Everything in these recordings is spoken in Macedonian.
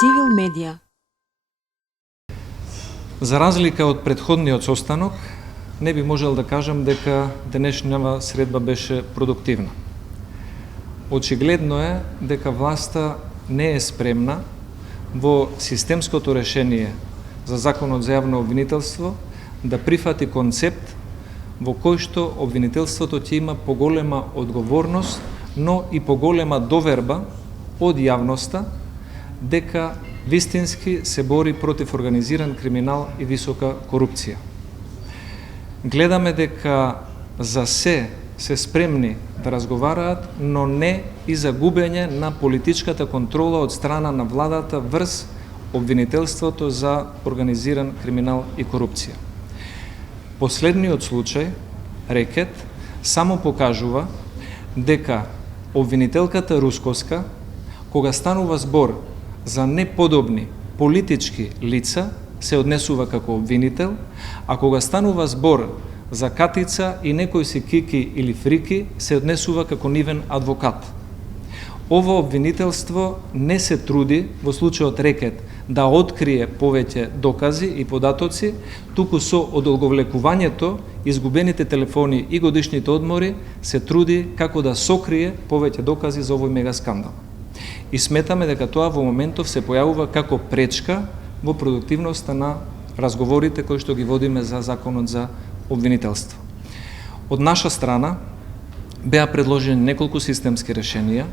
Цивил медија. За разлика од претходниот состанок, не би можел да кажам дека денешната средба беше продуктивна. Очигледно е дека власта не е спремна во системското решение за Законот за јавно обвинителство да прифати концепт во кој што обвинителството ќе има поголема одговорност, но и поголема доверба од јавноста дека вистински се бори против организиран криминал и висока корупција. Гледаме дека за се спремни да разговараат, но не и за губење на политичката контрола од страна на владата врз обвинителството за организиран криминал и корупција. Последниот случај, рекет, само покажува дека обвинителката Русковска, кога станува збор за неподобни политички лица, се однесува како обвинител, а кога станува збор за Катица и некој си Кики или Фрики, се однесува како нивен адвокат. Ово обвинителство не се труди, во случајот рекет, да открие повеќе докази и податоци, туку со одолговлекувањето, изгубените телефони и годишните одмори, се труди како да сокрие повеќе докази за овој мега скандал. И сметаме дека тоа во моментов се појавува како пречка во продуктивноста на разговорите кои што ги водиме за Законот за обвинителство. Од наша страна беа предложени неколку системски решенија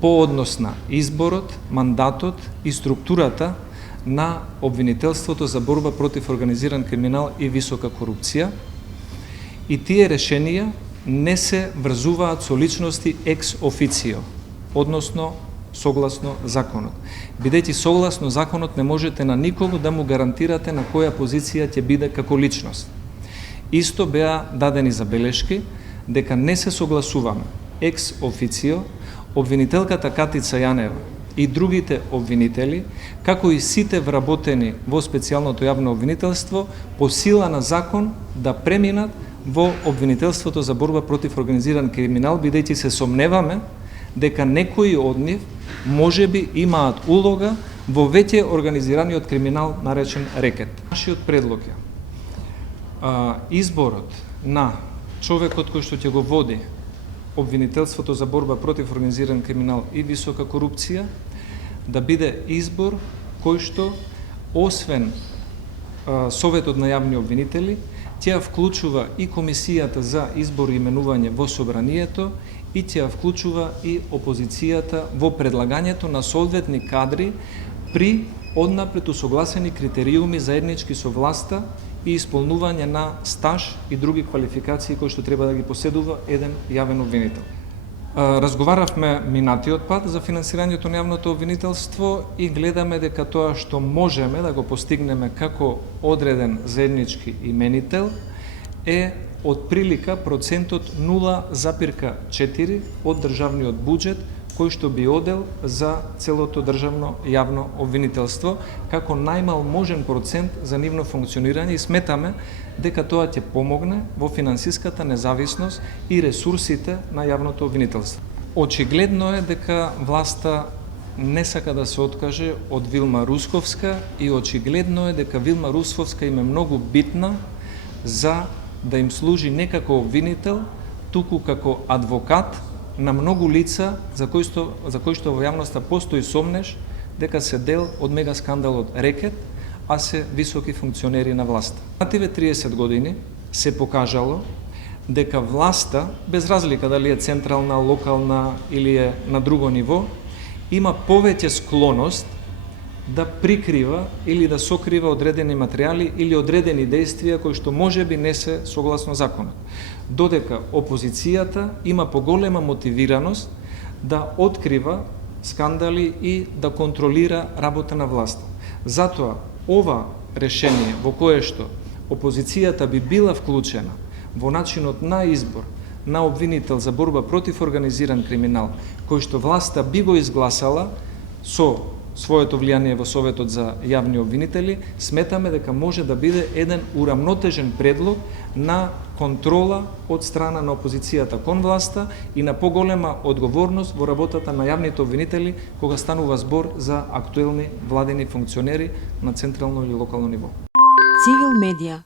по однос на изборот, мандатот и структурата на обвинителството за борба против организиран криминал и висока корупција. И тие решенија не се врзуваат со личности екс официо, односно согласно законот. Бидејќи согласно законот не можете на никого да му гарантирате на која позиција ќе биде како личност. Исто беа дадени забелешки дека не се согласуваме екс официо обвинителката Катица Јанева и другите обвинители, како и сите вработени во специјалното јавно обвинителство, по сила на закон да преминат во обвинителството за борба против организиран криминал, бидејќи се сомневаме дека некои од нив можеби имаат улога во веќе организираниот криминал наречен рекет. Нашиот предлог е изборот на човекот кој што ќе го води обвинителството за борба против организиран криминал и висока корупција да биде избор кој што освен Советот на јавни обвинители ќе вклучува и Комисијата за избор и именување во Собранието и ќе вклучува и опозицијата во предлагањето на соодветни кадри при однапред усогласени критериуми заеднички со власта и исполнување на стаж и други квалификации кои што треба да ги поседува еден јавен обвинител. Разговаравме минатиот пат за финансирањето на јавното обвинителство и гледаме дека тоа што можеме да го постигнеме како одреден заеднички именител е од прилика процентот 0,4 од државниот буџет кој што би одел за целото државно јавно обвинителство како најмал можен процент за нивно функционирање и сметаме дека тоа ќе помогне во финансиската независност и ресурсите на јавното обвинителство. Очигледно е дека власта не сака да се откаже од Вилма Русковска и очигледно е дека Вилма Русковска им е многу битна за да им служи не како обвинител, туку како адвокат на многу лица за кои што во јавноста постои сомнеш дека се дел од мега скандалот рекет, а се високи функционери на власта. На тиве 30 години се покажало дека власта, без разлика дали е централна, локална или е на друго ниво, има повеќе склоност да прикрива или да сокрива одредени материјали или одредени действија кои што можеби не се согласно законот. Додека опозицијата има поголема мотивираност да открива скандали и да контролира работа на власта. Затоа ова решение во кое што опозицијата би била вклучена во начинот на избор на обвинител за борба против организиран криминал, кој што власта би го изгласала со своето влијание во Советот за јавни обвинители, сметаме дека може да биде еден урамнотежен предлог на контрола од страна на опозицијата кон власта и на поголема одговорност во работата на јавните обвинители кога станува збор за актуелни владени функционери на централно или локално ниво. Цивил медија